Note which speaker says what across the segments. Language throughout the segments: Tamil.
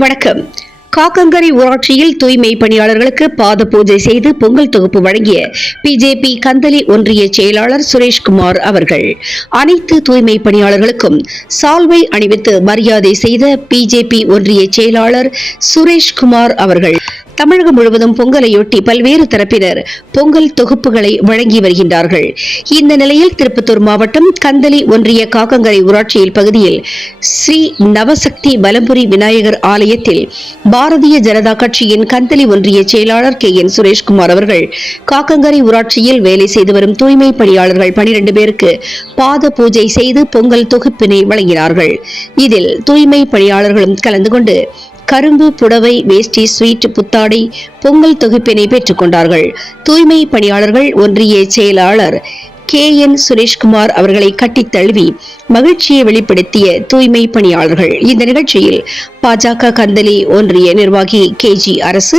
Speaker 1: வணக்கம். காக்கங்கரை ஊராட்சியில் தூய்மை பணியாளர்களுக்கு பாத பூஜை செய்து பொங்கல் தொகுப்பு வழங்கிய பிஜேபி கந்தலி ஒன்றிய செயலாளர் சுரேஷ்குமார் அவர்கள். அனைத்து தூய்மை பணியாளர்களுக்கும் சால்வை அணிவித்து மரியாதை செய்த பிஜேபி ஒன்றிய செயலாளர் சுரேஷ்குமார் அவர்கள். தமிழகம் முழுவதும் பொங்கலையொட்டி பல்வேறு தரப்பினர் பொங்கல் தொகுப்புகளை வழங்கி வருகின்றார்கள். இந்த நிலையில் திருப்பத்தூர் மாவட்டம் கந்தளி ஒன்றிய காக்கங்கரை ஊராட்சியில் பகுதியில் ஸ்ரீ நவசக்தி பலம்புரி விநாயகர் ஆலயத்தில் பாரதிய ஜனதா கட்சியின் கந்தளி ஒன்றிய செயலாளர் கே என் சுரேஷ்குமார் அவர்கள் காக்கங்கரை ஊராட்சியில் வேலை செய்து வரும் தூய்மை பணியாளர்கள் பனிரெண்டு பேருக்கு பாத பூஜை செய்து பொங்கல் தொகுப்பினை வழங்கினார்கள். இதில் தூய்மை பணியாளர்களும் கலந்து கொண்டு கரும்பு புடவை வேஷ்டி ஸ்வீட் புத்தாடை பொங்கல் தொகுப்பினை பெற்றுக் கொண்டார்கள். தூய்மை பணியாளர்கள் ஒன்றிய செயலாளர் கே என் சுரேஷ்குமார் அவர்களை கட்டி தழுவி மகிழ்ச்சியை வெளிப்படுத்திய தூய்மை பணியாளர்கள். இந்த நிகழ்ச்சியில் பாஜக கந்தலி ஒன்றிய நிர்வாகி K G Arasu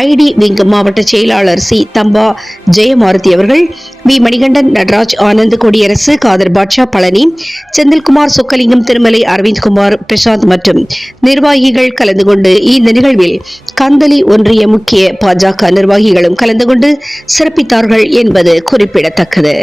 Speaker 1: IT wing மாவட்ட செயலாளர் சி தம்பா ஜெயமாருதி அவர்கள் வி மணிகண்டன் நடராஜ் ஆனந்த் கொடியரசு காதர் பாட்ஷா பழனி செந்தில்குமார் சொக்கலிங்கம் திருமலை அரவிந்த்குமார் பிரசாந்த் மற்றும் நிர்வாகிகள் கலந்து கொண்டு இந்த நிகழ்வில் கந்தலி ஒன்றிய முக்கிய பாஜக நிர்வாகிகளும் கலந்து கொண்டு சிறப்பித்தார்கள் என்பது குறிப்பிடத்தக்கது.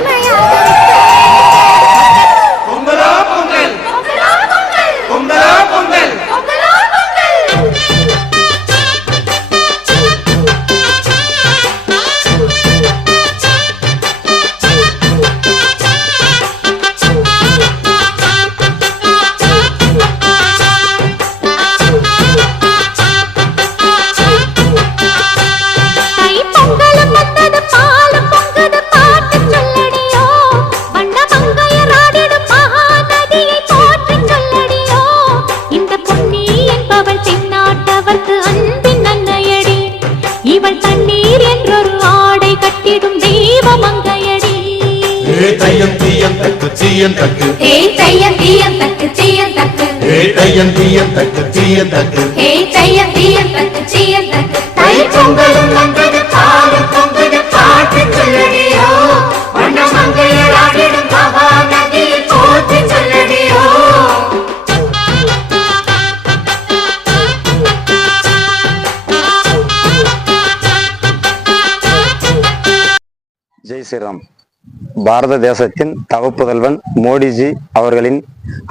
Speaker 2: 唉呀呀。தீயம் தக்கு.
Speaker 3: ஏய் தையம் தீயம் தக்கு தீயம் தக்கு.
Speaker 2: ஏ தையம் தீயம் தக்கு தீயம் தக்கு.
Speaker 3: ஏய் தையம் தீயம் தக்கு தீயம் தக்கு. தை பொங்கலும் வந்தது பாலும் பொங்குது பாட்டு சொல்லடியோ. வண்ண மங்கையராடிடும் மகாநதியை போற்றி சொல்லடியோ.
Speaker 4: ஜெய் ஸ்ரீராம். பாரத தேசத்தின் தவப்புதல்வன் மோடிஜி அவர்களின்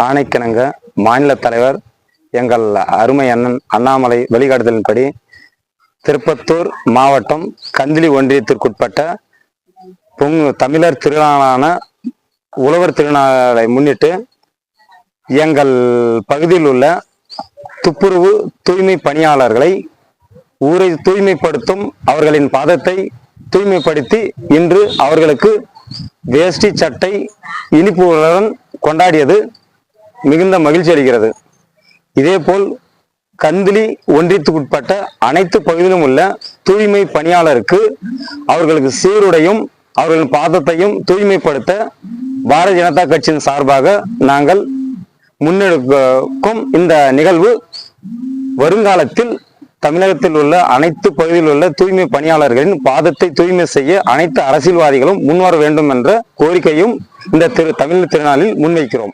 Speaker 4: ஆணைக்கிணங்க மாநில தலைவர் எங்கள் அருமை அண்ணன் அண்ணாமலை வழிகாட்டுதலின்படி திருப்பத்தூர் மாவட்டம் கந்திலி ஒன்றியத்திற்குட்பட்ட பொங் தமிழர் திருநாளான உழவர் திருநாளை முன்னிட்டு எங்கள் பகுதியில் உள்ள துப்புரவு தூய்மை பணியாளர்களை ஊரை தூய்மைப்படுத்தும் அவர்களின் பாதத்தை தூய்மைப்படுத்தி இன்று அவர்களுக்கு வேஷ்டி சட்டை இனிப்புகளுடன் கொண்டாடியது மிகுந்த மகிழ்ச்சி அளிக்கிறது. இதேபோல் கந்திலி ஒன்றியத்துக்குட்பட்ட அனைத்து பகுதியிலும் உள்ள தூய்மை பணியாளருக்கு அவர்களுக்கு சீருடையும் அவர்களின் பாதத்தையும் தூய்மைப்படுத்த பாரதிய ஜனதா கட்சியின் சார்பாக நாங்கள் முன்னெடுக்கும் இந்த நிகழ்வு வருங்காலத்தில் தமிழகத்தில் உள்ள அனைத்து பகுதியில் உள்ள தூய்மை பணியாளர்களின் பாதத்தை தூய்மை செய்ய அனைத்து அரசியல்வாதிகளும் முன்வர வேண்டும் என்ற கோரிக்கையும் இந்த திரு தமிழ் திருநாளில் முன்வைக்கிறோம்.